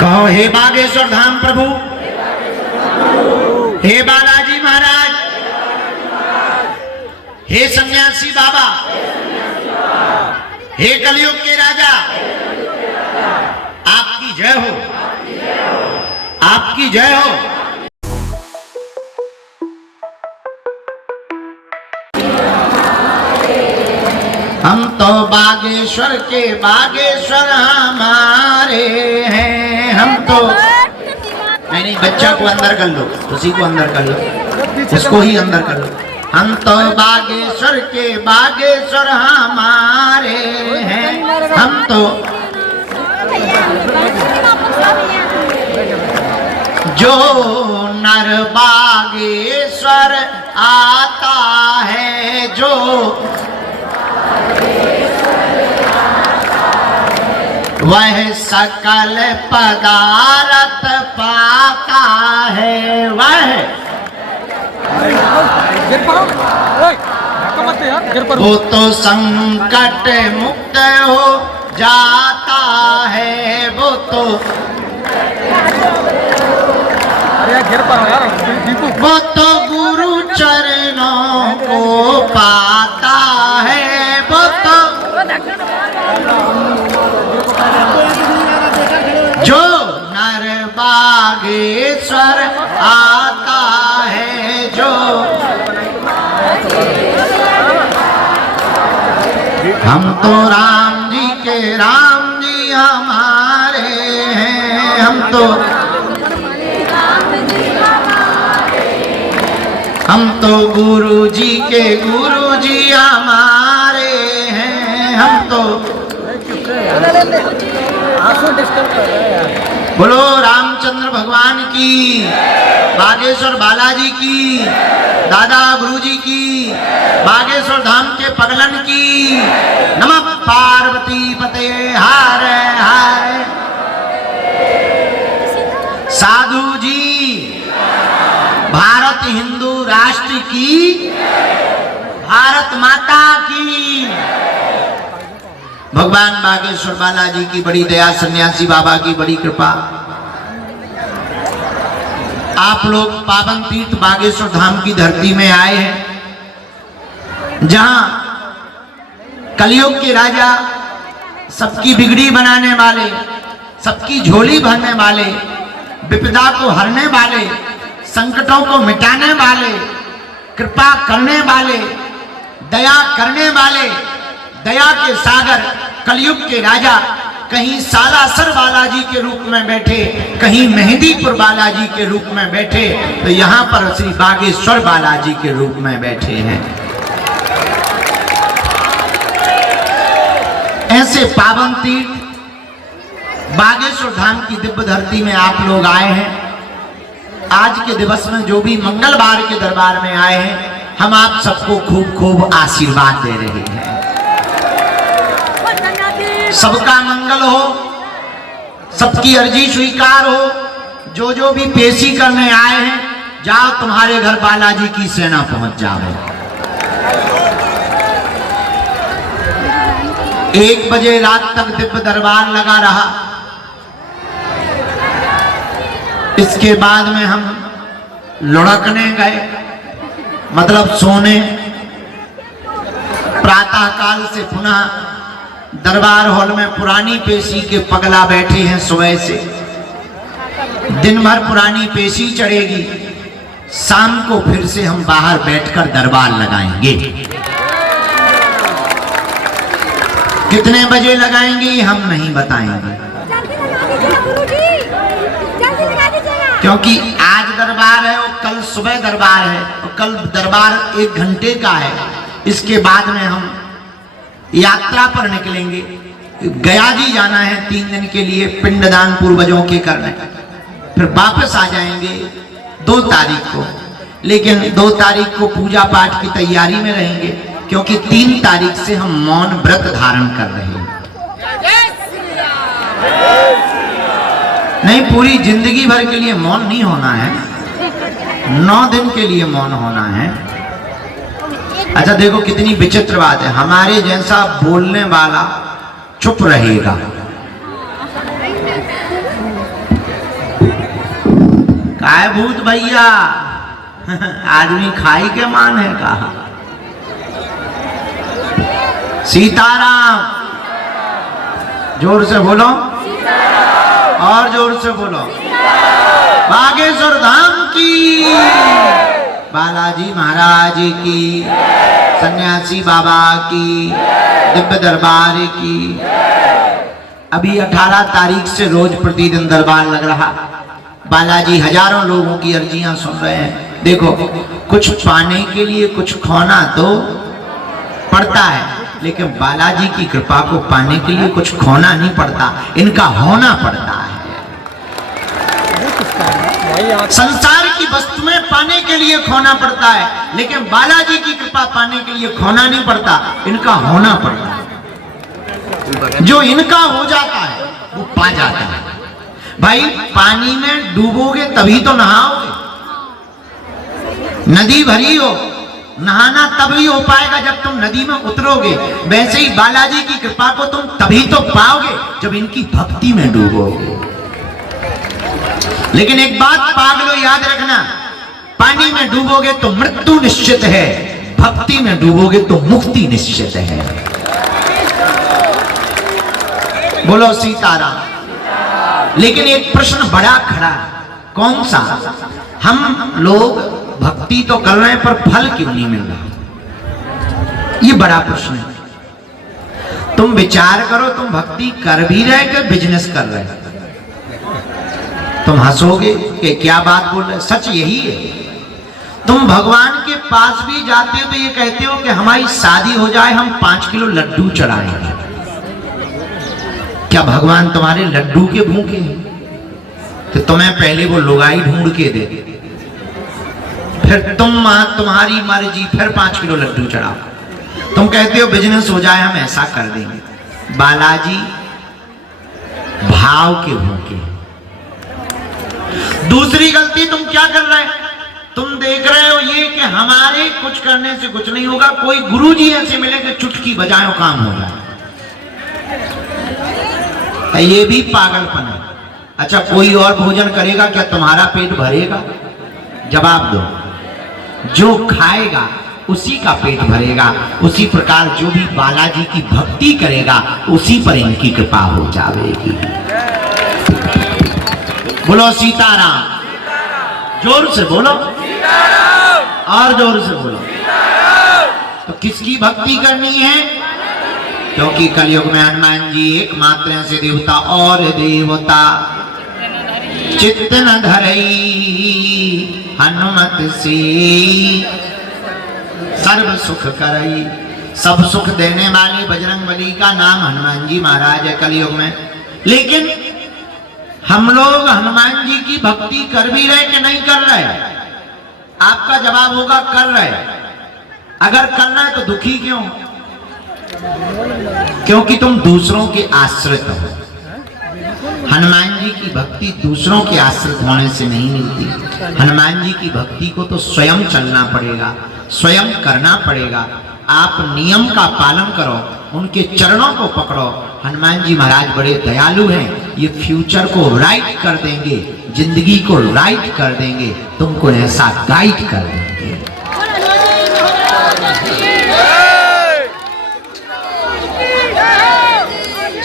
कहो हे बागेश्वर धाम प्रभु, हे बालाजी महाराज, हे सन्यासी बाबा, हे कलयुग के राजा, आपकी जय हो, आपकी जय हो। हम तो बागेश्वर के बागेश्वर हमारे हैं। हम तो नहीं, बच्चा को अंदर कर लो, उसी को अंदर कर लो, उसको ही अंदर कर लो। हम तो बागेश्वर के बागेश्वर हमारे हैं। हम तो जो नर बागेश्वर आता है, जो वह सकल पदार्थ पाता है। वह वो तो संकट मुक्त हो जाता है। वो तो गुरु चरणों को पाता है। वो तो जो नर बागेश्वर आता है, जो हम तो राम जी के राम जी हमारे हैं। हम तो गुरु जी के गुरु जी हमारे हैं। हम तो बोलो रामचंद्र भगवान की, बागेश्वर बालाजी की, दादा गुरु जी की, बागेश्वर धाम के पगलन की। नमः पार्वती पते हर हर। साधु जी, भारत हिंदू राष्ट्र की, भारत माता की। भगवान बागेश्वर बालाजी की बड़ी दया, सन्यासी बाबा की बड़ी कृपा। आप लोग पावन तीर्थ बागेश्वर धाम की धरती में आए हैं, जहां कलयुग के राजा, सबकी बिगड़ी बनाने वाले, सबकी झोली भरने वाले, विपदा को हरने वाले, संकटों को मिटाने वाले, कृपा करने वाले, दया करने वाले, दया के सागर कलयुग के राजा, कहीं सालासर बालाजी के रूप में बैठे, कहीं मेहंदीपुर बालाजी के रूप में बैठे, तो यहाँ पर श्री बागेश्वर बालाजी के रूप में बैठे हैं। ऐसे पावन तीर्थ बागेश्वर धाम की दिव्य धरती में आप लोग आए हैं। आज के दिवस में जो भी मंगलवार के दरबार में आए हैं, हम आप सबको खूब खूब आशीर्वाद दे रहे हैं। सबका मंगल हो, सबकी अर्जी स्वीकार हो। जो भी पेशी करने आए हैं, जाओ तुम्हारे घर बालाजी की सेना पहुंच जाओ। 1 बजे रात तक दिव्य दरबार लगा रहा। इसके बाद में हम लुढ़कने गए, मतलब सोने। प्रातः काल से पुनः दरबार हॉल में पुरानी पेशी के पगला बैठे हैं। सुबह से दिन भर पुरानी पेशी चढ़ेगी, शाम को फिर से हम बाहर बैठकर दरबार लगाएंगे। कितने बजे लगाएंगे हम नहीं बताएंगे, क्योंकि आज दरबार है और कल सुबह दरबार है, और कल दरबार 1 घंटे का है। इसके बाद में हम यात्रा पर निकलेंगे। गया जी जाना है 3 दिन के लिए, पिंडदान पूर्वजों के करने, फिर वापस आ जाएंगे 2 तारीख को। लेकिन 2 तारीख को पूजा पाठ की तैयारी में रहेंगे, क्योंकि 3 तारीख से हम मौन व्रत धारण कर रहे हैं। नहीं, पूरी जिंदगी भर के लिए मौन नहीं होना है, 9 दिन के लिए मौन होना है। अच्छा देखो कितनी विचित्र बात है, हमारे जैसा बोलने वाला चुप रहेगा, काय भूत भैया आदमी खाई के मान है कहा। सीताराम, जोर से बोलो और जोर से बोलो। बागेश्वर धाम की, बालाजी महाराज की, सन्यासी बाबा की, दिव्य दरबार की। अभी 18 तारीख से रोज प्रतिदिन दरबार लग रहा। बालाजी हजारों लोगों की अर्जियां सुन रहे हैं। देखो, कुछ पाने के लिए कुछ खोना तो पड़ता है, लेकिन बालाजी की कृपा को पाने के लिए कुछ खोना नहीं पड़ता, इनका होना पड़ता है। संसार की वस्तुएं पाने के लिए खोना पड़ता है, लेकिन बालाजी की कृपा पाने के लिए खोना नहीं पड़ता, इनका होना पड़ता है। जो इनका हो जाता है वो पा जाता है। भाई, पानी में डूबोगे तभी तो नहाओगे। नदी भरी हो, नहाना तभी हो पाएगा जब तुम नदी में उतरोगे। वैसे ही बालाजी की कृपा को तुम तभी तो पाओगे जब इनकी भक्ति में डूबोगे। लेकिन एक बात पागलो याद रखना, पानी में डूबोगे तो मृत्यु निश्चित है, भक्ति में डूबोगे तो मुक्ति निश्चित है। बोलो सीताराम। लेकिन एक प्रश्न बड़ा खड़ा, कौन सा? हम लोग भक्ति तो कर रहे हैं पर फल क्यों नहीं मिल रहा? ये बड़ा प्रश्न है। तुम विचार करो, तुम भक्ति कर भी रहे कि बिजनेस कर रहे? तुम हंसोगे कि क्या बात बोल रहे, सच यही है। तुम भगवान के पास भी जाते हो तो ये कहते हो कि हमारी शादी हो जाए, हम 5 किलो लड्डू चढ़ाएंगे। क्या भगवान तुम्हारे लड्डू के भूखे हैं? तो तुम्हें पहले वो लुगाई ढूंढ के दे, फिर तुम्हारी मर्जी, फिर 5 किलो लड्डू चढ़ाओ। तुम कहते हो बिजनेस हो जाए, हम ऐसा कर देंगे। बालाजी भाव के भूखे। दूसरी गलती तुम क्या कर रहे हैं? तुम देख रहे हो ये कि हमारे कुछ करने से कुछ नहीं होगा, कोई गुरुजी ऐसे मिले कि चुटकी बजाओ काम हो जाए। ये भी पागलपन है। अच्छा, कोई और भोजन करेगा क्या तुम्हारा पेट भरेगा? जवाब दो। जो खाएगा उसी का पेट भरेगा। उसी प्रकार जो भी बालाजी की भक्ति करेगा उसी पर इनकी कृपा हो जाएगी। बोलो सीताराम। जोर से बोलो और जोर से बोलो। तो किसकी भक्ति करनी है? क्योंकि कलयुग में हनुमान जी एकमात्र ऐसे देवता और देवता चित्त न धरई हनुमत से सर्व सुख करई। सब सुख देने वाले बजरंगबली का नाम हनुमान जी महाराज है कलयुग में। लेकिन हम लोग हनुमान जी की भक्ति कर भी रहे कि नहीं कर रहे? आपका जवाब होगा कर रहे। अगर कर रहे तो दुखी क्यों? क्योंकि तुम दूसरों के आश्रित हो। हनुमान जी की भक्ति दूसरों के आश्रित होने से नहीं मिलती। हनुमान जी की भक्ति को तो स्वयं चलना पड़ेगा, स्वयं करना पड़ेगा। आप नियम का पालन करो, उनके चरणों को पकड़ो। हनुमान जी महाराज बड़े दयालु हैं, ये फ्यूचर को राइट कर देंगे, जिंदगी को राइट कर देंगे, तुमको ऐसा गाइड कर देंगे।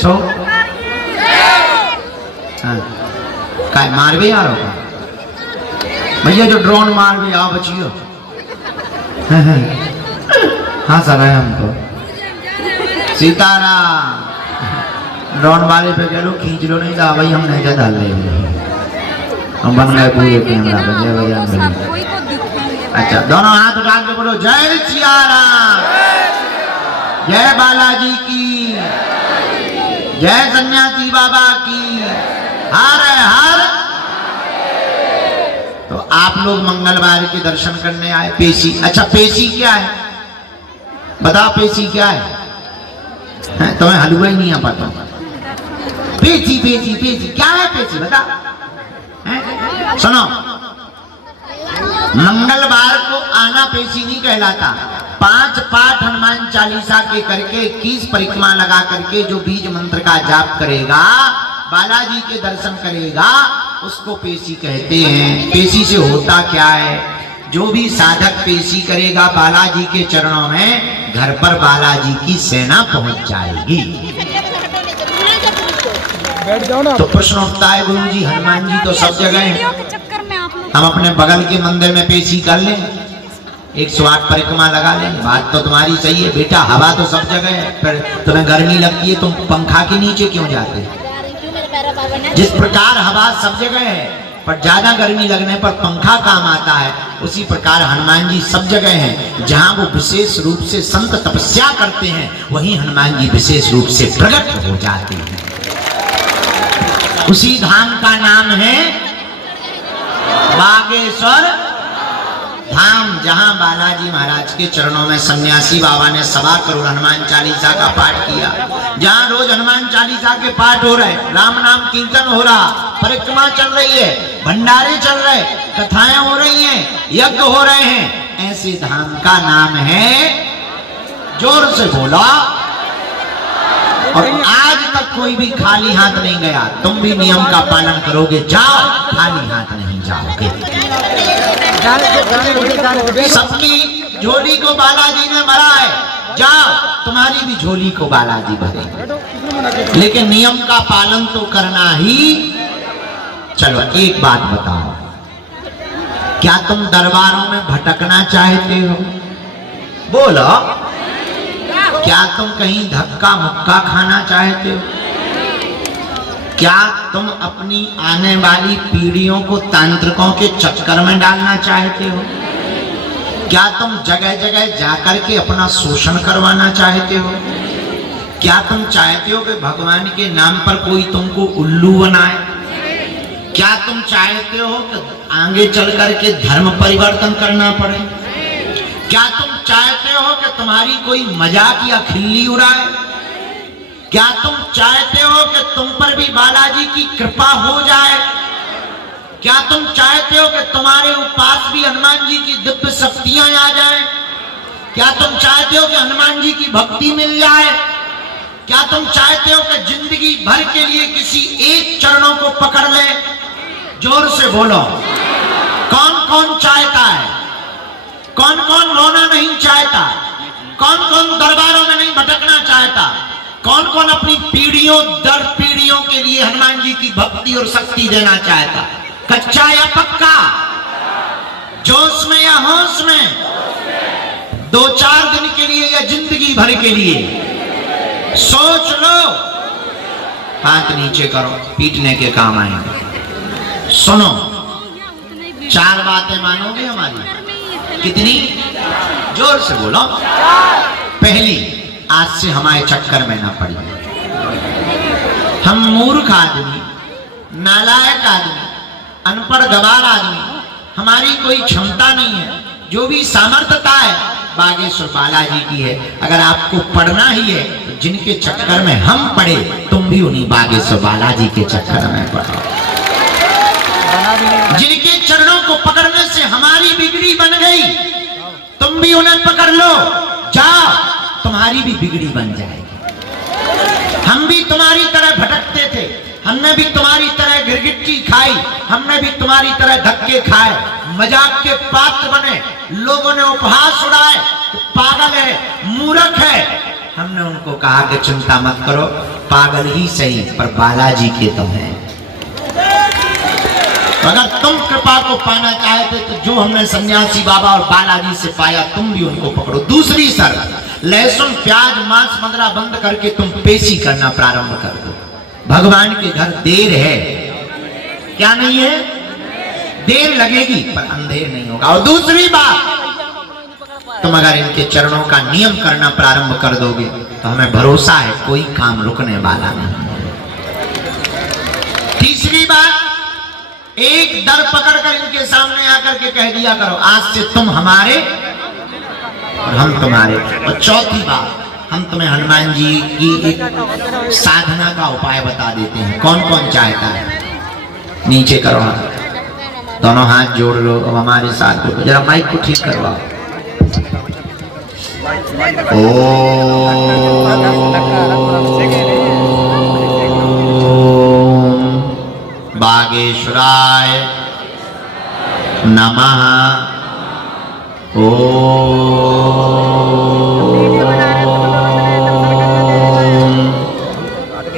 सो काय मार भी आ रहा भैया, जो ड्रोन मार भी आओ बचियो। हाँ सर है हमको। सीताराम। ड्रोन वाले पे कह लो खींच लो, नहीं था भाई हम नहीं डाल लेंगे, हम बन गए पूरे कैमरा पे। अच्छा, दोनों हाथ उठा के बोलो जय सिया राम, जय बालाजी की, जय सन्यासी बाबा की, हर हर। तो आप लोग मंगलवार के दर्शन करने आए। पेशी, अच्छा पेशी क्या है बता? पेशी क्या है? तुम्हें हलवा ही नहीं आ पाता। पेशी पेशी पेशी क्या है? पेशी बता। सुनो, मंगलवार को आना पेशी नहीं कहलाता। 5 पाठ हनुमान चालीसा के करके 21 परिक्रमा लगा करके जो बीज मंत्र का जाप करेगा, बालाजी के दर्शन करेगा, उसको पेशी कहते हैं। पेशी से होता क्या है, जो भी साधक पेशी करेगा बालाजी के चरणों में, घर पर बालाजी की सेना पहुंच जाएगी। तो प्रश्न उठता है, गुरु जी हनुमान जी तो सब जगह हैं, हम अपने बगल के मंदिर में पेशी कर लें, 108 परिक्रमा लगा लें। बात तो तुम्हारी सही है बेटा, हवा तो सब जगह है, पर तुम्हें गर्मी लगती है, तुम पंखा के नीचे क्यों जाते? जिस प्रकार हवा सब जगह है, पर ज्यादा गर्मी लगने पर पंखा काम आता है, उसी प्रकार हनुमान जी सब जगह हैं। जहां वो विशेष रूप से संत तपस्या करते हैं, वहीं हनुमान जी विशेष रूप से प्रकट हो जाते हैं। उसी धाम का नाम है बागेश्वर धाम, जहां बालाजी महाराज के चरणों में सन्यासी बाबा ने 1.25 करोड़ हनुमान चालीसा का पाठ किया। जहां रोज हनुमान चालीसा के पाठ हो रहे, राम नाम कीर्तन हो रहा, परिक्रमा चल रही है, भंडारे चल रहे, कथाएं हो रही हैं, यज्ञ हो रहे हैं, ऐसे धाम का नाम है, जोर से बोला। और आज तक कोई भी खाली हाथ नहीं गया। तुम भी नियम का पालन करोगे, जाओ, खाली हाथ नहीं जाओगे। सबकी झोली को बालाजी ने भरा है, जाओ, तुम्हारी भी झोली को बालाजी भरेंगे। लेकिन नियम का पालन तो करना ही। चलो एक बात बताओ, क्या तुम दरबारों में भटकना चाहते हो? बोलो, क्या तुम कहीं धक्का मुक्का खाना चाहते हो? क्या तुम अपनी आने वाली पीढ़ियों को तांत्रिकों के चक्कर में डालना चाहते हो? क्या तुम जगह जगह जाकर के अपना शोषण करवाना चाहते हो? क्या तुम चाहते हो कि भगवान के नाम पर कोई तुमको उल्लू बनाए? क्या तुम चाहते हो कि आगे चल करके धर्म परिवर्तन करना पड़े? क्या तुम चाहते हो कि तुम्हारी कोई मजाक या खिल्ली उड़ाए? क्या तुम चाहते हो कि तुम पर भी बालाजी की कृपा हो जाए? क्या तुम चाहते हो कि तुम्हारे पास भी हनुमान जी की दिव्य शक्तियां आ जाएं? क्या तुम चाहते हो कि हनुमान जी की भक्ति मिल जाए? क्या तुम चाहते हो कि जिंदगी भर के लिए किसी एक चरणों को पकड़ ले? जोर से बोलो, कौन कौन चाहता है? कौन कौन रोना नहीं चाहता? कौन कौन दरबारों में नहीं भटकना चाहता? कौन कौन अपनी पीढ़ियों दर पीढ़ियों के लिए हनुमान जी की भक्ति और शक्ति देना चाहता? कच्चा या पक्का? जोश में या होश में? 2-4 दिन के लिए या जिंदगी भर के लिए? सोच लो। हाथ नीचे करो, पीटने के काम आएंगे। सुनो, 4 बातें मानोगे हमारी? कितनी? जोर से बोलो। पहली, आज से हमारे चक्कर में ना पड़िए। हम मूर्ख आदमी, नालायक आदमी, अनपढ़ गवार आदमी, हमारी कोई क्षमता नहीं है। जो भी सामर्थ्यता है बागेश्वर बालाजी की है। अगर आपको पढ़ना ही है तो जिनके चक्कर में हम पढ़े, तुम भी उन्हीं बागेश्वर बालाजी के चक्कर में पढ़ो। जिनके चरणों को पकड़ने से हमारी बिगड़ी बन गई, तुम भी उन्हें पकड़ लो, जाओ, तुम्हारी भी बिगड़ी बन जाएगी। हम भी तुम्हारी तरह भटकते थे, हमने भी तुम्हारी तरह गिरगिट्टी खाई, हमने भी तुम्हारी तरह धक्के खाए, मजाक के पात्र बने, लोगों ने उपहास उड़ाए, पागल है, मूर्ख है। हमने उनको कहा कि चिंता मत करो, पागल ही सही पर बालाजी के तुम हैं। अगर तुम कृपा को पाना चाहते तो जो हमने सन्यासी बाबा और बालाजी से पाया, तुम भी उनको पकड़ो। दूसरी शर्त, लहसुन प्याज मांस मदिरा बंद करके तुम पेशी करना प्रारंभ कर दो। भगवान के घर देर है, क्या नहीं है? देर लगेगी पर अंधेर नहीं होगा। और दूसरी बात, तुम अगर इनके चरणों का नियम करना प्रारंभ कर दोगे तो हमें भरोसा है कोई काम रुकने वाला नहीं। तीसरी बात, एक दर पकड़कर इनके सामने आकर के कह दिया करो, आज से तुम हमारे और हम तुम्हारे। और चौथी बात, हम तुम्हें हनुमान जी की एक साधना का उपाय बता देते हैं। कौन कौन चाहता है? नीचे करो हाथ, दोनों हाथ जोड़ लो। अब हमारे साथ बोलो, जरा माइक को ठीक करवाओ। ओम बाग बागेश्वराय नमः। ओम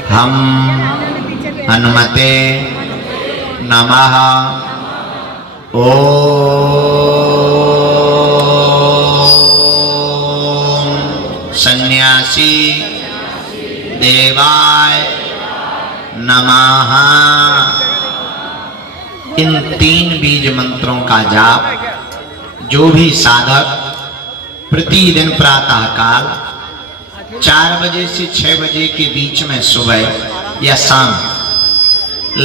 हम हनुमते नमः। ओम सन्यासी देवाय नमः। इन 3 बीज मंत्रों का जाप जो भी साधक प्रतिदिन प्रातः काल 4 बजे से 6 बजे के बीच में सुबह या शाम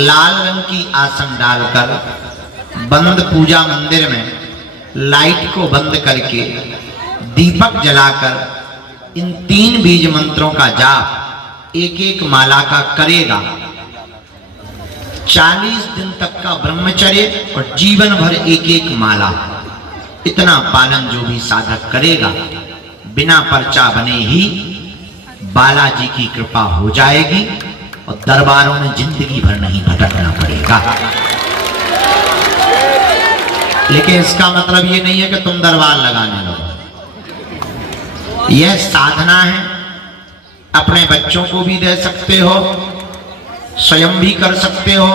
लाल रंग की आसन डालकर बंद पूजा मंदिर में लाइट को बंद करके दीपक जलाकर इन 3 बीज मंत्रों का जाप एक एक माला का करेगा। 40 दिन तक का ब्रह्मचर्य और जीवन भर एक एक माला, इतना पालन जो भी साधक करेगा बिना पर्चा बने ही बालाजी की कृपा हो जाएगी और दरबारों में जिंदगी भर नहीं भटकना पड़ेगा। लेकिन इसका मतलब ये नहीं है कि तुम दरबार लगाने लगो। यह साधना है, अपने बच्चों को भी दे सकते हो, स्वयं भी कर सकते हो।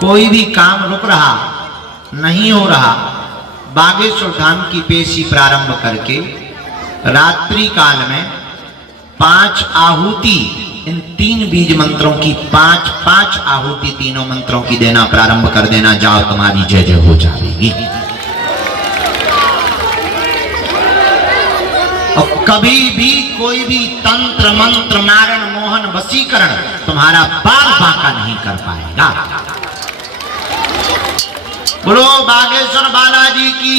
कोई भी काम रुक रहा नहीं हो रहा, बागेश्वर धाम की पेशी प्रारंभ करके रात्रि काल में 5 आहुति इन 3 बीज मंत्रों की 5-5 आहुति तीनों मंत्रों की देना प्रारंभ कर देना। जाओ, तुम्हारी जय जय हो जाएगी। और कभी भी कोई भी तंत्र मंत्र मारण मोहन वशीकरण तुम्हारा बाल बांका नहीं कर पाएगा। बोलो बागेश्वर बालाजी की।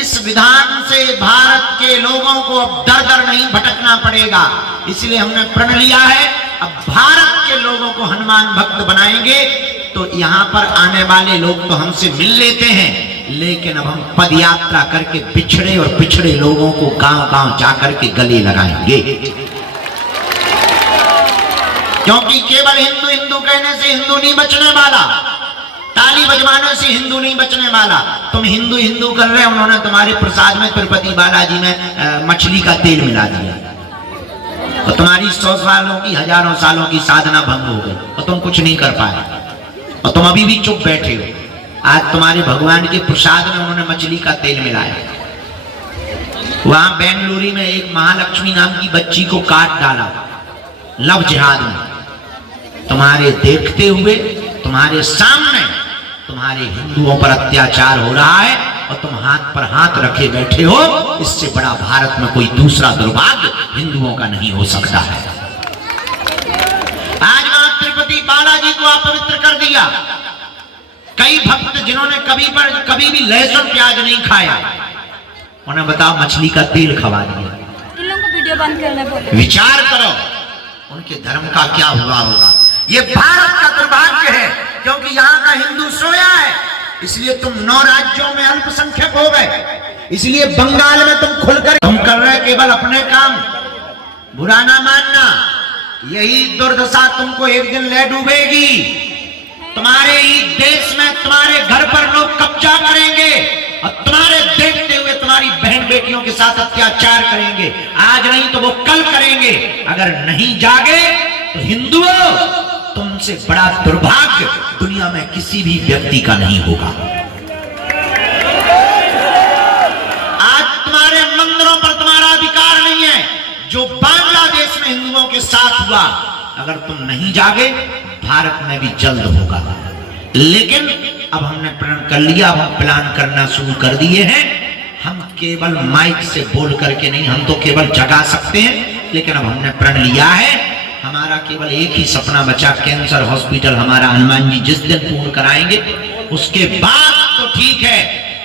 इस विधान से भारत के लोगों को अब दर दर नहीं भटकना पड़ेगा। इसलिए हमने प्रण लिया है, अब भारत के लोगों को हनुमान भक्त बनाएंगे। तो यहाँ पर आने वाले लोग तो हमसे मिल लेते हैं, लेकिन अब हम पद यात्रा करके पिछड़े और पिछड़े लोगों को गांव-गांव जाकर के गले लगाएंगे। क्योंकि केवल हिंदू हिंदू कहने से हिंदू नहीं बचने वाला, ताली बजवाने से हिंदू नहीं बचने वाला। तुम हिंदू हिंदू कर रहे हो, उन्होंने तुम्हारे प्रसाद में तिरुपति बालाजी में मछली का तेल मिला दिया और तुम्हारी 100 सालों की 1000 सालों की साधना भंग हो गई और तुम कुछ नहीं कर पाए और तुम अभी भी चुप बैठे हो। आज तुम्हारे भगवान के प्रसाद में उन्होंने मछली का तेल मिलाया। वहां बेंगलुरु में एक महालक्ष्मी नाम की बच्ची को काट डाला लव जिहाद में। तुम्हारे देखते हुए तुम्हारे सामने तुम्हारे हिंदुओं पर अत्याचार हो रहा है और तुम हाथ पर हाथ रखे बैठे हो। इससे बड़ा भारत में कोई दूसरा दुर्भाग्य हिंदुओं का नहीं हो सकता है। आज वहां तिरुपति बालाजी को अपवित्र कर दिया। कई भक्त जिन्होंने कभी भी लहसुन प्याज नहीं खाया, उन्हें बताओ मछली का तेल खवा दिया। इन लोगों को वीडियो बंद करने बोले। विचार करो उनके धर्म का क्या हुआ होगा। ये भारत का दुर्भाग्य है, क्योंकि यहाँ का हिंदू सोया है। इसलिए तुम 9 राज्यों में अल्पसंख्यक हो गए। इसलिए बंगाल में तुम खुलकर तुम कर रहे केवल अपने काम, बुरा ना मानना। यही दुर्दशा तुमको एक दिन ले डूबेगी। तुम्हारे ही देश में तुम्हारे घर पर लोग कब्जा करेंगे और तुम्हारे देखते हुए तुम्हारी बहन बेटियों के साथ अत्याचार करेंगे। आज नहीं तो वो कल करेंगे। अगर नहीं जागे तो हिंदुओं, तुमसे बड़ा दुर्भाग्य दुनिया में किसी भी व्यक्ति का नहीं होगा। आज तुम्हारे मंदिरों पर तुम्हारा अधिकार नहीं है। जो बांग्लादेश में हिंदुओं के साथ हुआ, अगर तुम नहीं जागे भारत में भी जल्द होगा। लेकिन अब हमने प्रण कर लिया, अब हम प्लान करना शुरू कर दिए हैं। हम केवल माइक से बोल करके नहीं, हम तो केवल जगा सकते हैं, लेकिन अब हमने प्रण लिया है। हमारा केवल एक ही सपना बचा, कैंसर हॉस्पिटल हमारा हनुमान जी जिस दिन पूर्ण कराएंगे उसके बाद तो ठीक है।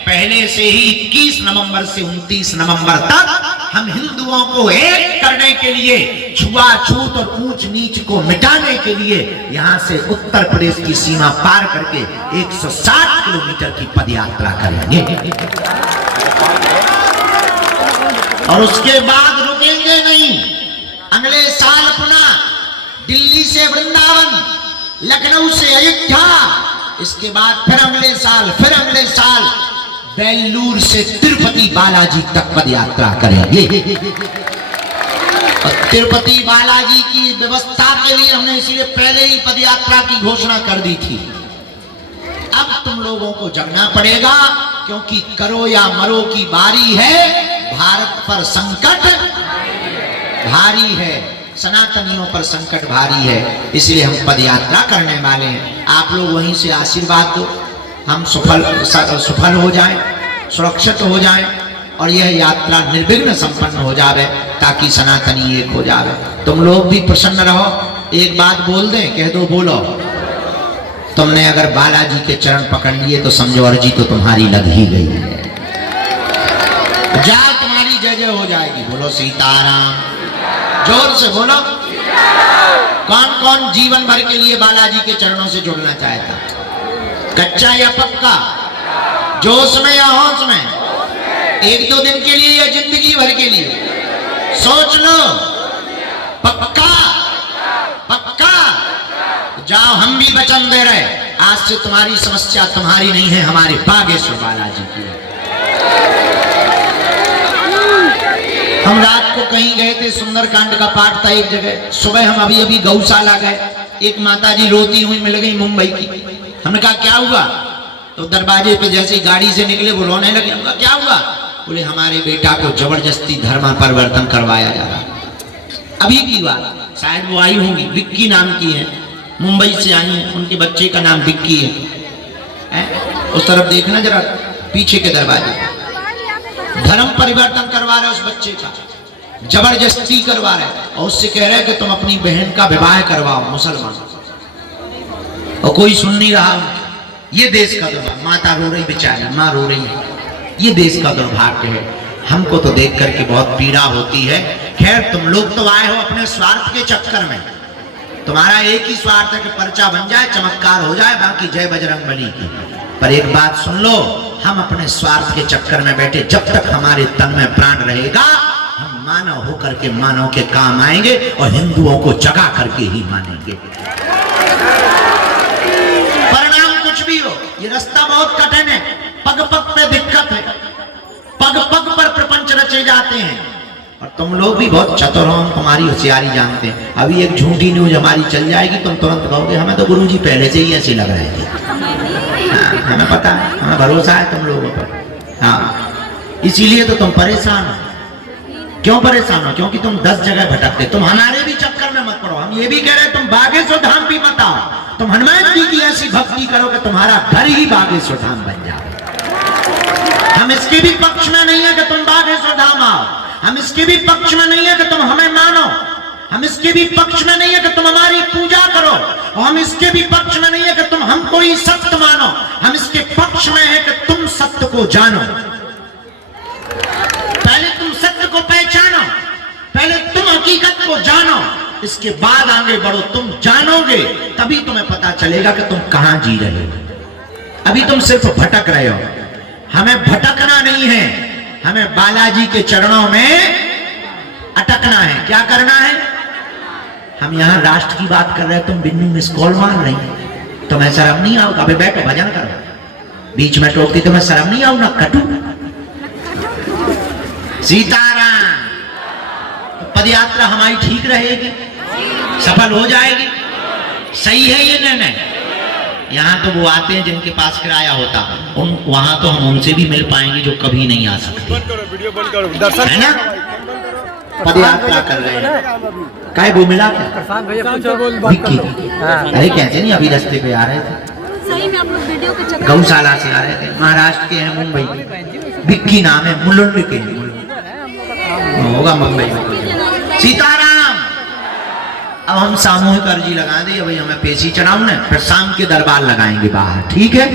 पहले से ही 21 नवंबर से 29 नवंबर तक हम हिंदुओं को एक करने के लिए, छुआछूत और ऊंच नीच को मिटाने के लिए यहां से उत्तर प्रदेश की सीमा पार करके 160 किलोमीटर की पद यात्रा करेंगे और उसके बाद रुकेंगे नहीं। अगले साल पुनः दिल्ली से वृंदावन, लखनऊ से अयोध्या, इसके बाद फिर अगले साल बेलूर से तिरुपति बालाजी तक पद यात्रा करेंगे। और तिरुपति बालाजी की व्यवस्था के लिए हमने इसलिए पहले ही पद यात्रा की घोषणा कर दी थी। अब तुम लोगों को जगना पड़ेगा, क्योंकि करो या मरो की बारी है। भारत पर संकट भारी है, सनातनियों पर संकट भारी है, इसलिए हम पद यात्रा करने वाले हैं। आप लोग वहीं से आशीर्वाद दो, हम सफल हो जाएं, सुरक्षित हो जाएं और यह यात्रा निर्विघ्न संपन्न हो जावे, ताकि सनातनी एक हो जावे। तुम लोग भी प्रसन्न रहो। एक बात बोल दें, कह दो, बोलो। तुमने अगर बालाजी के चरण पकड़ लिए तो समझो अर्जी तो तुम्हारी लग ही गई है। जाओ, तुम्हारी जय जय हो जाएगी। बोलो सीताराम, जोर से बोलो। कौन कौन जीवन भर के लिए बालाजी के चरणों से जुड़ना चाहता? कच्चा या पक्का? जोश में या होश में? एक दो दिन के लिए या जिंदगी भर के लिए? सोच लो। पक्का? पक्का? जाओ, हम भी वचन दे रहे, आज से तुम्हारी समस्या तुम्हारी नहीं है, हमारे बागेश्वर बालाजी की है। हम रात को कहीं गए थे, सुंदरकांड का पाठ था एक जगह। सुबह हम अभी गौशाला गए, एक माताजी रोती हुई मिल गई मुंबई की। हमने कहा क्या हुआ? तो दरवाजे पे जैसे ही गाड़ी से निकले वो रोने लगे। हमने कहा क्या हुआ? बोले हमारे बेटा को जबरदस्ती धर्म परिवर्तन करवाया जा रहा। अभी की बात, शायद वो आई होंगी, विक्की नाम की है, मुंबई से आई है, उनके बच्चे का नाम विक्की है। उस तरफ देखना जरा, पीछे के दरवाजे। धर्म परिवर्तन करवा रहे उस बच्चे का, जबरदस्ती करवा रहे, और उससे कह रहे कि तुम अपनी बहन का विवाह करवाओ मुसलमान, और कोई सुन नहीं रहा। ये देश का दुर्भाग्य। माता रो रही, बेचारी माँ रो रही है। ये देश का दुर्भाग्य है। हमको तो देख करके बहुत पीड़ा होती है। खैर, तुम लोग तो आए हो अपने स्वार्थ के चक्कर में। तुम्हारा एक ही स्वार्थ है कि पर्चा बन जाए, चमत्कार हो जाए, बाकी जय बजरंगबली की। पर एक बात सुन लो, हम अपने स्वार्थ के चक्कर में बैठे, जब तक हमारे तन में प्राण रहेगा, हम मानव होकर के मानव के काम आएंगे और हिंदुओं को जगा करके ही मानेंगे। परिणाम कुछ भी हो, ये रास्ता बहुत कठिन है, पग पग पे दिक्कत है, पग पग पर प्रपंच रचे जाते हैं। और तुम लोग भी बहुत चतुर हो, हम तुम्हारी होशियारी जानते हैं। अभी एक झूठी न्यूज हमारी चल जाएगी, तुम तुरंत कहोगे हमें तो गुरुजी पहले से ही ऐसी लग रहे थे। हाँ, हमें पता है, हमें भरोसा है तुम लोगों पर। हाँ, इसीलिए तो तुम परेशान हो। क्यों परेशान हो? क्योंकि तुम 10 जगह भटकते। तुम हमारे भी चक्कर में मत पड़ो। हम ये भी कह रहे हैं, तुम बागेश्वर धाम भी मत आओ। तुम हनुमान जी की ऐसी भक्ति करो कि तुम्हारा घर ही बागेश्वर धाम बन जाए। हम इसके भी पक्ष में नहीं है कि तुम बागेश्वर धाम आओ, हम इसके भी पक्ष में नहीं है कि तुम हमें मानो, हम इसके भी पक्ष में नहीं है कि तुम हमारी पूजा करो, और हम इसके भी पक्ष में नहीं है कि तुम हमको ही सत्य मानो। हम इसके पक्ष में है कि तुम सत्य को जानो। पहले तुम सत्य को पहचानो, पहले तुम हकीकत को जानो, इसके बाद आगे बढ़ो। तुम जानोगे तभी तुम्हें पता चलेगा कि तुम कहां जी रहे हो। अभी तुम सिर्फ भटक रहे हो। हमें भटकना नहीं है, हमें बालाजी के चरणों में अटकना है। क्या करना है? हम यहाँ राष्ट्र की बात कर रहे हैं, तुम बिन्नू मिस कॉल मार रही, तुम्हें शर्म नहीं आओ? अबे बैठो, भजन करो। बीच में टोकती, तुम्हें शर्म नहीं आओ? ना कटू। सीताराम। तो पद यात्रा हमारी ठीक रहेगी, सफल हो जाएगी। सही है ये निर्णय? यहाँ तो वो आते हैं जिनके पास किराया होता, वहां तो हम उनसे भी मिल पाएंगे जो कभी नहीं आ सकते, है ना? पद यात्रा कर रहे हैं। काय वो मिला क्या? विक्की। अरे कैसे नहीं, अभी रास्ते पे आ रहे थे, गौशाला से आ रहे थे, महाराष्ट्र के हैं, मुंबई के। विक्की नाम है, मुलुंड के होगा मुंबई में। सीताराम। अब हम सामूहिक अर्जी लगा दी, भाई हमें पेशी चढ़ाओ ना, फिर शाम के दरबार लगाएंगे बाहर, ठीक है?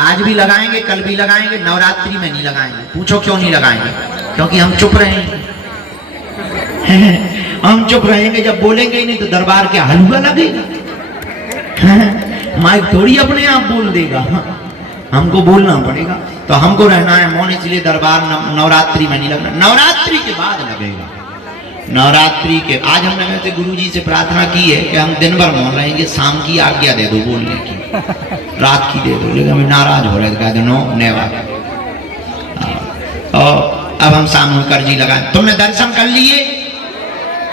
आज भी लगाएंगे, कल भी लगाएंगे, नवरात्रि में नहीं लगाएंगे। पूछो क्यों नहीं लगाएंगे? क्योंकि हम चुप रहेंगे। हम चुप रहेंगे, जब बोलेंगे ही नहीं तो दरबार क्या हलवा लगेगा? माइक थोड़ी अपने आप बोल देगा, हमको बोलना पड़ेगा। तो हमको रहना है मौन, इसलिए दरबार नवरात्रि में नहीं लगना, नवरात्रि के बाद लगेगा। नवरात्रि के आज हमने वैसे गुरु जी से प्रार्थना की है कि हम दिन भर मौन रहेंगे, शाम की आज्ञा दे दो बोलने की, रात की दे दो, लेकिन हम नाराज हो रहे थे, कहते नो नेवर। और अब हम सामूहिक अर्जी लगाए। तुमने दर्शन कर लिए,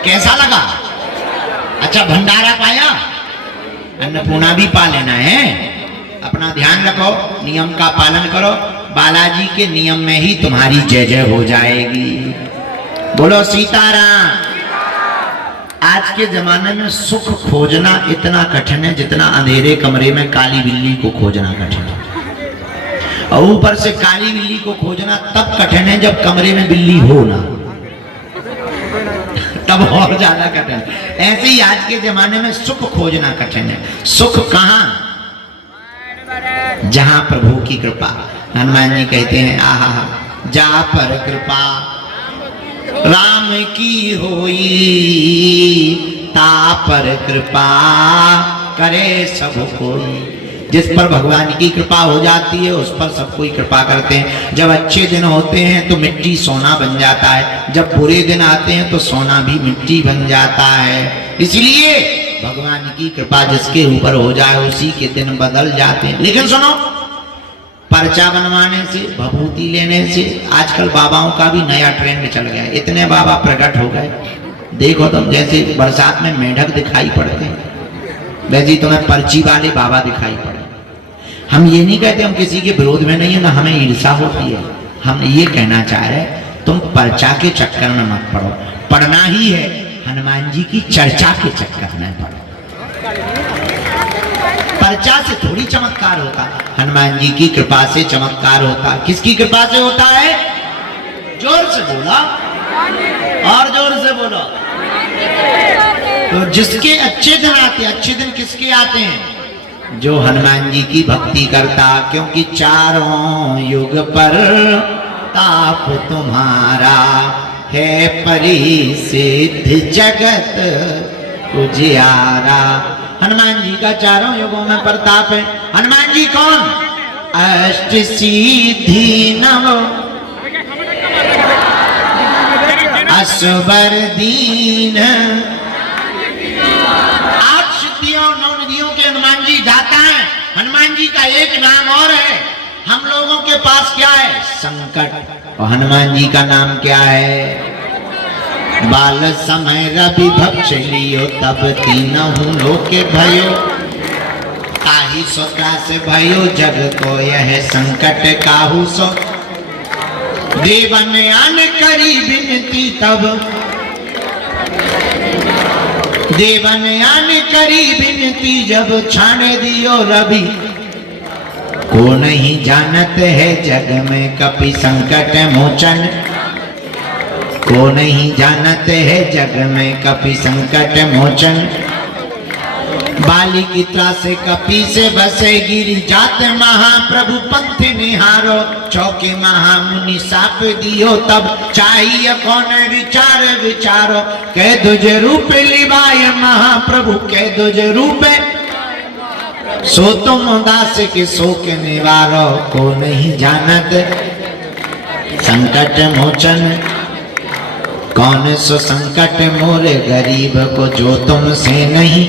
कैसा लगा? अच्छा भंडारा पाया, अन्नपूर्णा भी पा लेना है। अपना ध्यान रखो, नियम का पालन करो, बालाजी के नियम में ही तुम्हारी जय जय हो जाएगी। बोलो सीताराम। आज के जमाने में सुख खोजना इतना कठिन है जितना अंधेरे कमरे में काली बिल्ली को खोजना कठिन है। और ऊपर से काली बिल्ली को खोजना तब कठिन है जब कमरे में बिल्ली हो ना, तब और ज्यादा कठिन। ऐसे ही आज के जमाने में सुख खोजना कठिन है। सुख कहां? जहां प्रभु की कृपा। हनुमान जी कहते हैं आहा जा पर कृपा राम की होई, ता पर कृपा करे सब कोई। जिस पर भगवान की कृपा हो जाती है उस पर सब कोई कृपा करते हैं। जब अच्छे दिन होते हैं तो मिट्टी सोना बन जाता है, जब बुरे दिन आते हैं तो सोना भी मिट्टी बन जाता है। इसलिए भगवान की कृपा जिसके ऊपर हो जाए उसी के दिन बदल जाते हैं। लेकिन सुनो, पर्चा बनवाने से, भभूति लेने से आजकल बाबाओं का भी नया ट्रेंड चल गया है। इतने बाबा प्रकट हो गए, देखो तुम जैसे बरसात में मेढक दिखाई पड़ते हैं वैसे तुम्हें पर्ची वाले बाबा दिखाई पड़े। हम ये नहीं कहते, हम किसी के विरोध में नहीं है, ना हमें ईर्षा होती है। हम ये कहना चाह रहे तुम पर्चा के चक्कर में मत पड़ो, पढ़ना ही है हनुमान जी की चर्चा के चक्कर में पड़ो। पर्चा से थोड़ी चमत्कार होता, हनुमान जी की कृपा से चमत्कार होता। किसकी कृपा से होता है? जोर से बोला, और जोर से बोलो। तो जिसके अच्छे दिन आते, अच्छे दिन किसके आते हैं? जो हनुमान जी की भक्ति करता, क्योंकि चारों युग पर ताप तुम्हारा है, परिसिद्ध जगत उजियारा। हनुमान जी का चारों युगों में प्रताप है। हनुमान जी कौन? अष्ट सिद्धि नव असबर दीन। आठ सिद्धियों नौ निधियों के हनुमान जी दाता हैं। हनुमान जी का एक नाम और है। हम लोगों के पास क्या है? संकट। और हनुमान जी का नाम क्या है? बाल समय रवि भक्ष लियो, तब तीनहु लोके भयो, ताहि सो त्रास भयो, जग को यह संकट काहू सो। देवन आन करी विनती तब, देवन आन करी विनती जब, छाने दियो रवि को नहीं जानत है जग में कपि संकट मोचन। को नहीं जानत है जग में कपि संकट मोचन। बाली की त्रास से कपि से बसे, गिरी जात महाप्रभु पंथ निहारो, चौके महामुनि साप दियो तब, चाहिए कौन विचार विचारो। कह दुज रूप लिवाय महाप्रभु, कह दुज रूप सो तुम दास के शोक निवारो। को नहीं जानत संकट मोचन, कौन सो संकट मोरे गरीब को, जो तुमसे नहीं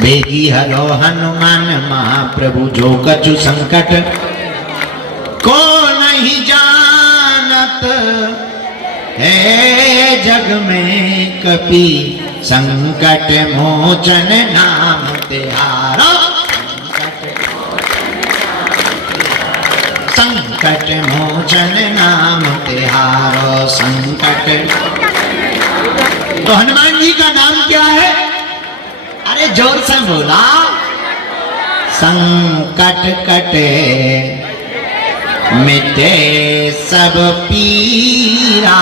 बेगी हरो हनुमान महाप्रभु, जो कछु संकट को नहीं जानत है जग में कपि संकट मोचन नाम तिहारो। संकट मोचन नाम तिहारो संकट। तो हनुमान जी का नाम क्या है? अरे जोर से बोला। संकट कटे मिटे सब पीरा,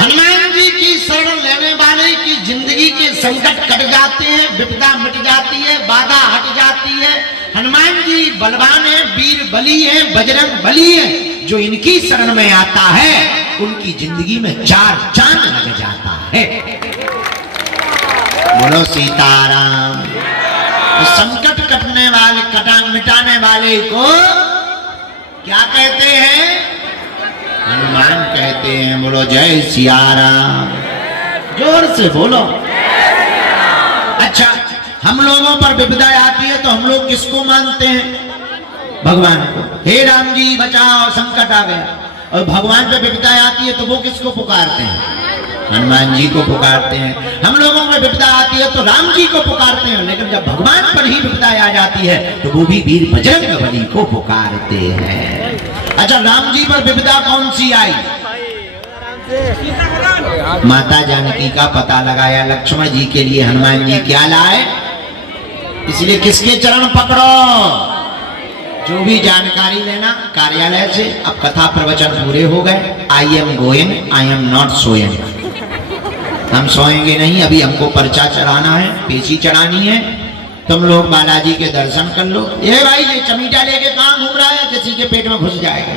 हनुमान जी की शरण लेने वाले की जिंदगी के संकट कट जाते हैं, विपदा मिट जाती है, बाधा हट जाती है। हनुमान जी बलवान है, वीर बली है, बजरंग बली है। जो इनकी शरण में आता है उनकी जिंदगी में चार चांद लग जाता है। बोलो सीताराम। तो संकट कटने वाले, कटा मिटाने वाले को क्या कहते हैं? हनुमान कहते हैं बोलो जय सिया राम, जोर से बोलो। अच्छा, हम लोगों पर विपदा आती है तो हम लोग किसको मानते हैं? भगवान को। हे राम जी बचाओ, संकट आ गया। और भगवान पे विपदा आती है तो वो किसको पुकारते हैं? हनुमान जी को पुकारते हैं। हम लोगों में विपदा आती है तो राम जी को पुकारते हैं, लेकिन जब भगवान पर ही विपदा आ जाती है तो वो भी वीर बजरंगबली को पुकारते हैं। अच्छा, राम जी पर विपदा कौन सी आई? माता जानकी का पता लगाया लक्ष्मण जी के लिए हनुमान जी क्या लाए? इसलिए किसके चरण पकड़ो? जो भी जानकारी लेना कार्यालय से। अब कथा प्रवचन पूरे हो गए। I am going, I am not sowing. हम सोएंगे नहीं, अभी हमको पर्चा चढ़ाना है, पेशी चढ़ानी है। तुम लोग बालाजी के दर्शन कर लो। ये भाई ये चमीटा लेके कहाँ घूम रहा है? किसी के पेट में घुस जाएगा।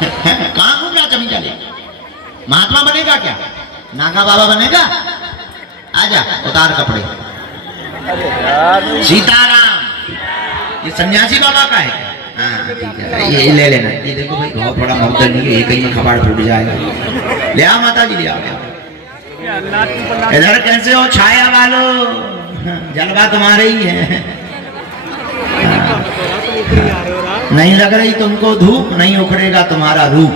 कहाँ घूम रहा चमीटा लेके? महात्मा बनेगा क्या? नागा बाबा बनेगा? आजा, उतार कपड़े। सीताराम, ये सन्यासी बाबा का है। हाँ ठीक है, ये ले लेना। ये देखो भाई बहुत बड़ा मौका नहीं है, कहीं में खबाड़ फूट जाएगा। ले आओ माता जी, ले आओ। इधर कैसे हो छाया वालों? जलवा तुम्हारे ही है। नहीं लग रही तुमको धूप, नहीं उखड़ेगा तुम्हारा रूप।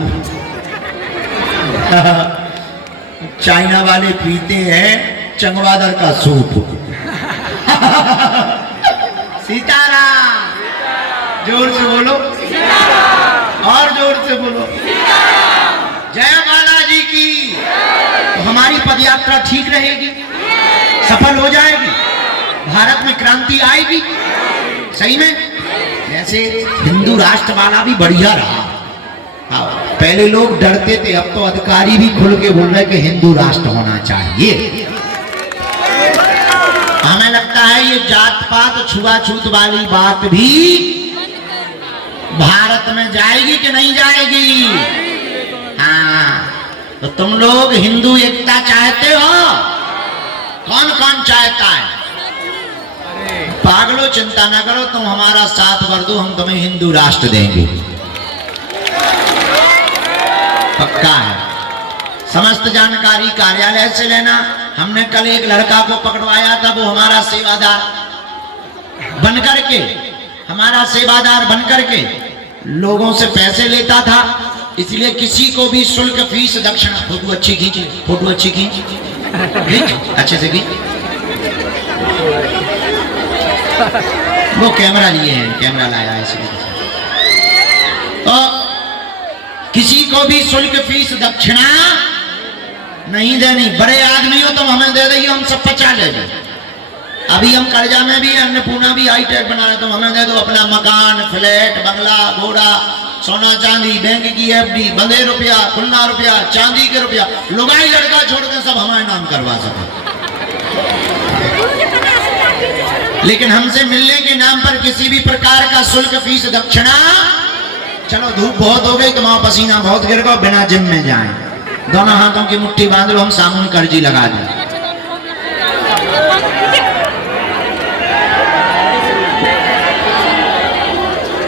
चाइना वाले पीते हैं चंगवादर का सूप। सीताराम, जोर से बोलो और जोर से बोलो। जय बालाजी की। तो हमारी पदयात्रा ठीक रहेगी, सफल हो जाएगी, भारत में क्रांति आएगी। सही में जैसे हिंदू राष्ट्र वाला भी बढ़िया रहा। पहले लोग डरते थे, अब तो अधिकारी भी खुल के बोल रहे कि हिंदू राष्ट्र होना चाहिए। हमें लगता है ये जात पात छुआछूत वाली बात भी भारत में जाएगी कि नहीं जाएगी? हाँ, तो तुम लोग हिंदू एकता चाहते हो? कौन कौन चाहता है? पागलो चिंता न करो, तुम हमारा साथ भर दो, हम तुम्हें हिंदू राष्ट्र देंगे। पक्का है। समस्त जानकारी कार्यालय से लेना। हमने कल एक लड़का को पकड़वाया था, वो हमारा सेवादार बनकर के, हमारा सेवादार बनकर के लोगों से पैसे लेता था। इसलिए किसी को भी शुल्क फीस दक्षिणा। फोटो अच्छी खींच, फोटो अच्छी खींच, अच्छे से खींच। वो कैमरा लिए हैं, कैमरा लाया है इसलिए। तो किसी को भी शुल्क फीस दक्षिणा नहीं देनी। बड़े आदमी हो तो हमें दे दो, हम सब पचा ले। अभी हम कर्जा में भी, अन्नपूर्णा भी हाईटेक बना रहे, तो हमें दे दो अपना मकान, फ्लैट, बंगला, घोड़ा, सोना चांदी, बैंक की एफडी, बंधे रुपया, खुलना रुपया, चांदी के रुपया, लुगाई लड़का छोड़ के सब हमारे नाम करवा सके। लेकिन हमसे मिलने के नाम पर किसी भी प्रकार का शुल्क फीस दक्षिणा। चलो धूप बहुत हो गई, तुम्हारा पसीना बहुत गिर गया, बिना जिम में जाएं, दोनों हाथों की मुट्ठी बांध लो, हम सामूहिक अर्जी लगा दें।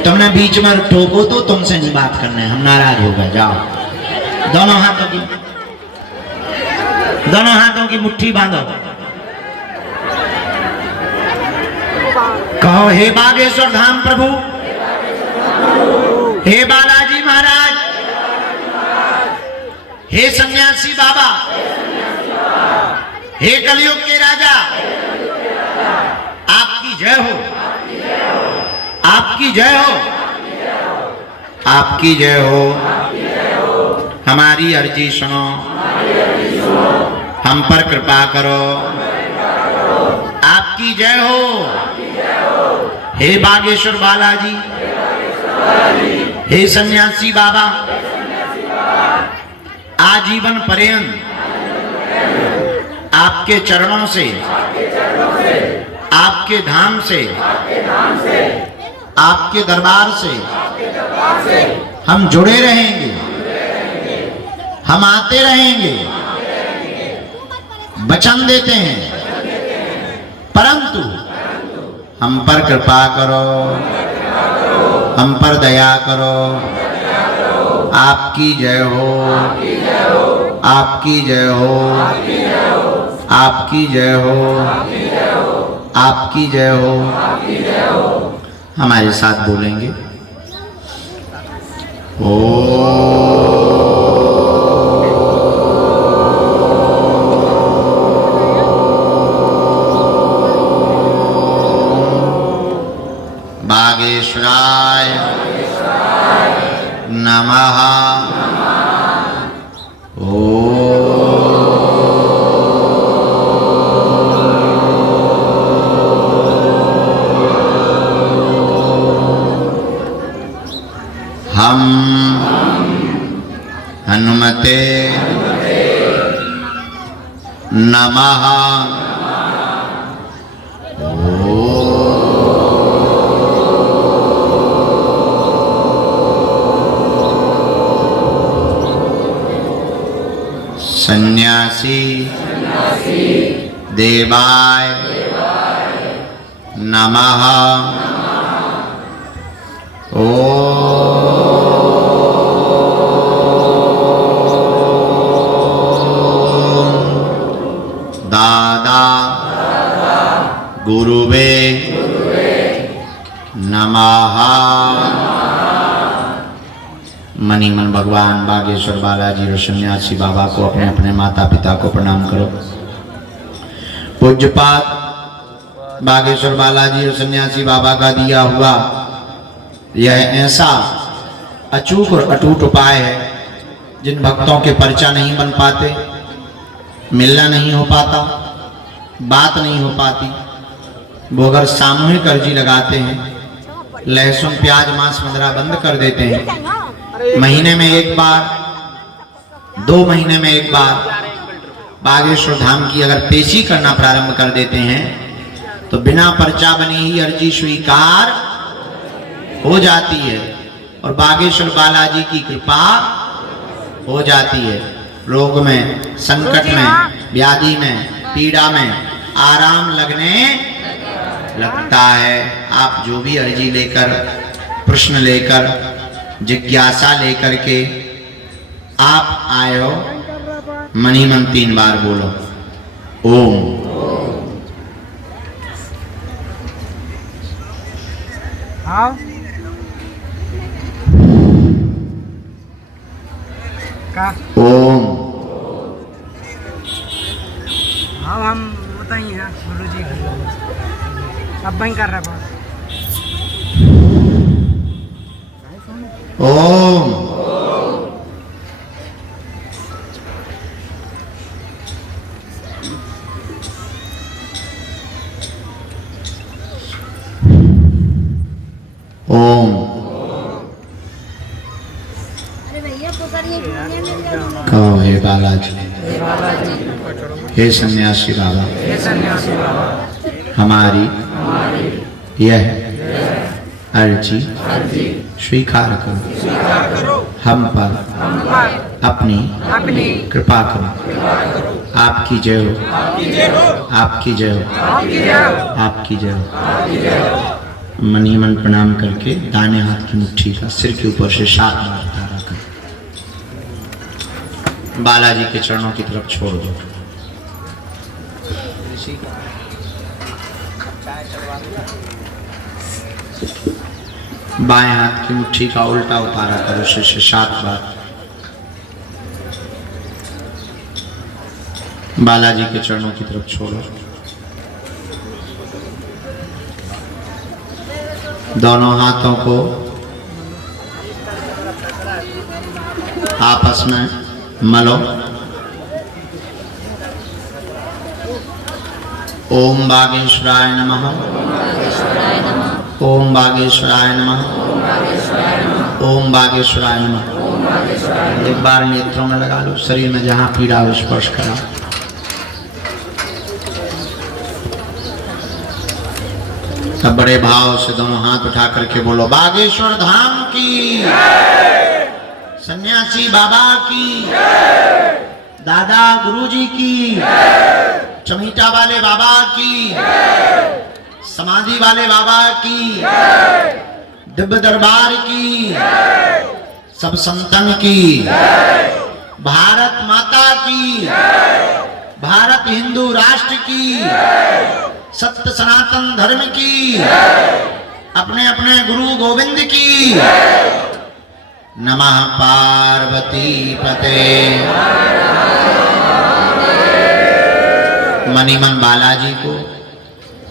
तुमने बीच में टोको तो तुमसे नहीं बात करना है, हम नाराज हो गए। जाओ, दोनों हाथों की मुट्ठी बांधो। कहो हे बागेश्वर धाम प्रभु, हे बालाजी महाराज, हे सन्यासी बाबा, हे कलयुग के राजा, आपकी जय हो, आपकी जय हो, आपकी जय हो। हमारी अर्जी सुनो, हम पर कृपा करो, आपकी जय हो। हे बागेश्वर बालाजी, हे सन्यासी बाबा, आजीवन पर्यंत आपके चरणों से, आपके धाम से, आपके दरबार से हम जुड़े रहेंगे, हम आते रहेंगे। वचन देते हैं, परंतु हम पर कृपा करो, हम पर दया करो। आपकी जय हो, आपकी जय हो, आपकी जय हो, आपकी जय हो। हमारे साथ बोलेंगे बागेश्वराय नमः। हम हनुमते नमः। सन्यासी देवाय नमः। दादा गुरुवे नमः। मणिमन भगवान बागेश्वर बालाजी और सन्यासी बाबा को अपने अपने माता पिता को प्रणाम करो। पूज्यपाद बागेश्वर बालाजी और सन्यासी बाबा का दिया हुआ यह ऐसा अचूक और अटूट उपाय है, जिन भक्तों के पर्चा नहीं बन पाते, मिलना नहीं हो पाता, बात नहीं हो पाती, वो अगर सामूहिक अर्जी लगाते हैं, लहसुन प्याज मांस मदिरा बंद कर देते हैं, महीने में एक बार, 2 महीने में एक बार बागेश्वर धाम की अगर पेशी करना प्रारंभ कर देते हैं, तो बिना पर्चा बने ही अर्जी स्वीकार हो जाती है और बागेश्वर बालाजी की कृपा हो जाती है। रोग में, संकट में, व्याधि में, पीड़ा में आराम लगने लगता है। आप जो भी अर्जी लेकर, प्रश्न लेकर, जिज्ञासा लेकर के आप आए हो, मनी मन 3 बार बोलो ओम। हाँ का ओम। हाँ हम बताइए हैं गुरु जी अब वहीं कर रहे बात। ओम। ओम। कहो हे बालाजी, हे सन्यासी बाबा, हमारी यह अर्जी स्वीकार करो। हम पर अपनी कृपा करो। आपकी जय हो, आपकी जय हो, आपकी जय हो। मनी मन प्रणाम करके दाहिने हाथ की मुट्ठी का सिर के ऊपर से 7 बार तारा कर बालाजी के चरणों की तरफ छोड़ दो। बाएं हाथ की मुट्ठी का उल्टा उतारा करो सिर से 7 बार। बालाजी के चरणों की तरफ छोड़ो। दोनों हाथों को आपस में मलो। ओम बागेश्वराय नमः। ओम बागेश्वराय नमः। ओम बागेश्वराय नमः। एक बार नेत्रों में लगा लो, शरीर में जहां पीड़ा हो स्पर्श करा। अब बड़े भाव से दोनों हाथ उठा करके बोलो बागेश्वर धाम की, सन्यासी बाबा की, दादा गुरुजी की, चमीटा वाले बाबा की, समाधि वाले बाबा की, दिव्य दरबार की, सब संतन की, भारत माता की, भारत हिंदू राष्ट्र की, सत्य सनातन धर्म की, अपने अपने गुरु गोविंद की। नमः पार्वती पते। मणिमन बालाजी को,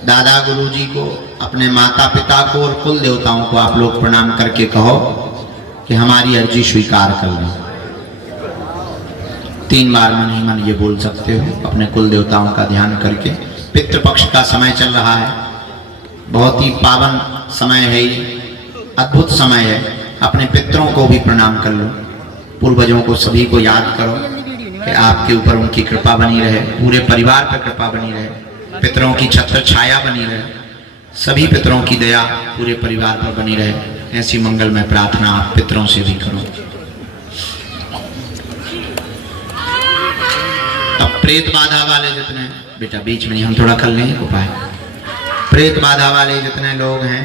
दादा गुरुजी को, अपने माता पिता को और कुल देवताओं को आप लोग प्रणाम करके कहो कि हमारी अर्जी स्वीकार कर लो। 3 बार मन ही मन ये बोल सकते हो अपने कुल देवताओं का ध्यान करके। पितृपक्ष का समय चल रहा है, बहुत ही पावन समय है ये, अद्भुत समय है। अपने पितरों को भी प्रणाम कर लो, पूर्वजों को सभी को याद करो कि आपके ऊपर उनकी कृपा बनी रहे, पूरे परिवार पर कृपा बनी रहे, पितरों की छत्र छाया बनी रहे, सभी पितरों की दया पूरे परिवार पर बनी रहे। ऐसी मंगलमय प्रार्थना आप पितरों से भी करो। अब प्रेत बाधा वाले जितने, बेटा बीच में हम थोड़ा कर लेंगे उपाय। प्रेत बाधा वाले जितने लोग हैं,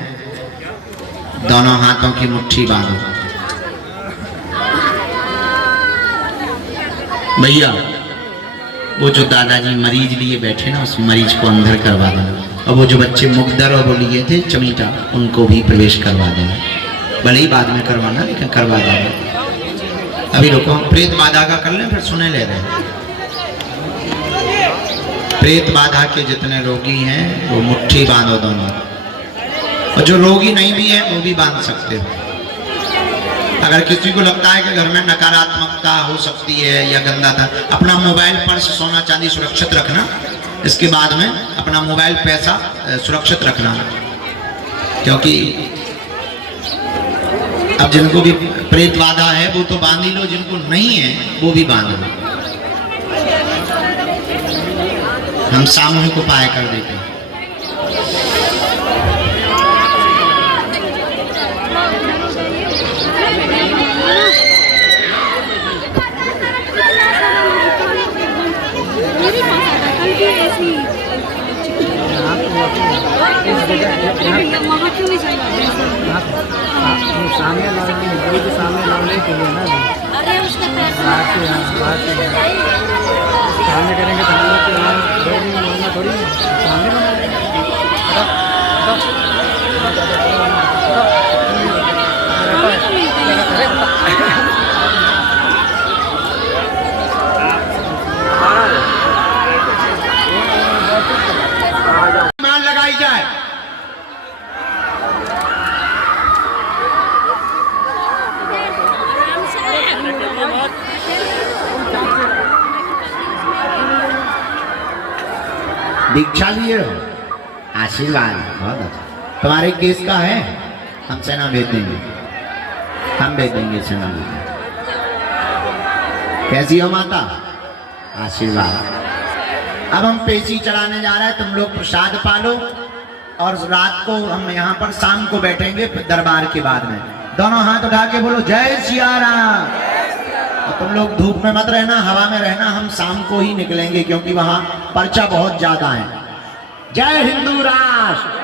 दोनों हाथों की मुट्ठी बांधो। भैया वो जो दादाजी मरीज लिए बैठे ना, उस मरीज को अंदर करवा देना। और वो जो बच्चे मुकदर और वो लिए थे चमीटा, उनको भी प्रवेश करवा देना। भले ही बाद में करवाना, लेकिन करवा देना। अभी रुको, हम प्रेत बाधा का कर लें, फिर सुने ले रहे हैं। प्रेत बाधा के जितने रोगी हैं वो मुट्ठी बांधो दोनों, और जो रोगी नहीं भी है वो भी बांध सकते हो। अगर किसी को लगता है कि घर में नकारात्मकता हो सकती है या गंदा था, अपना मोबाइल, पर्स, सोना चांदी सुरक्षित रखना। इसके बाद में अपना मोबाइल, पैसा सुरक्षित रखना, क्योंकि अब जिनको भी प्रेत बाधा है वो तो बांध ही लो, जिनको नहीं है वो भी बांध लो। हम सामूहिक उपाय कर देते हैं। सामने लौटने के लिए ना, अरे उसका पैसा सामने करेंगे तो हम लोग थोड़ी सामने बना लगाई जाए। दीक्षा लिए हो, आशीर्वाद बहुत अच्छा। तुम्हारे केस का है, हम सेना भेज देंगे, हम भेज देंगे सेना। कैसी हो माता? आशीर्वाद। अब हम पेशी चढ़ाने जा रहे हैं, तुम लोग प्रसाद पालो, और रात को हम यहाँ पर शाम को बैठेंगे दरबार के बाद में। दोनों हाथ उठा के बोलो जय सिया राम। और तुम लोग धूप में मत रहना, हवा में रहना, हम शाम को ही निकलेंगे क्योंकि वहाँ पर्चा बहुत ज्यादा है। जय हिंदू राष्ट्र।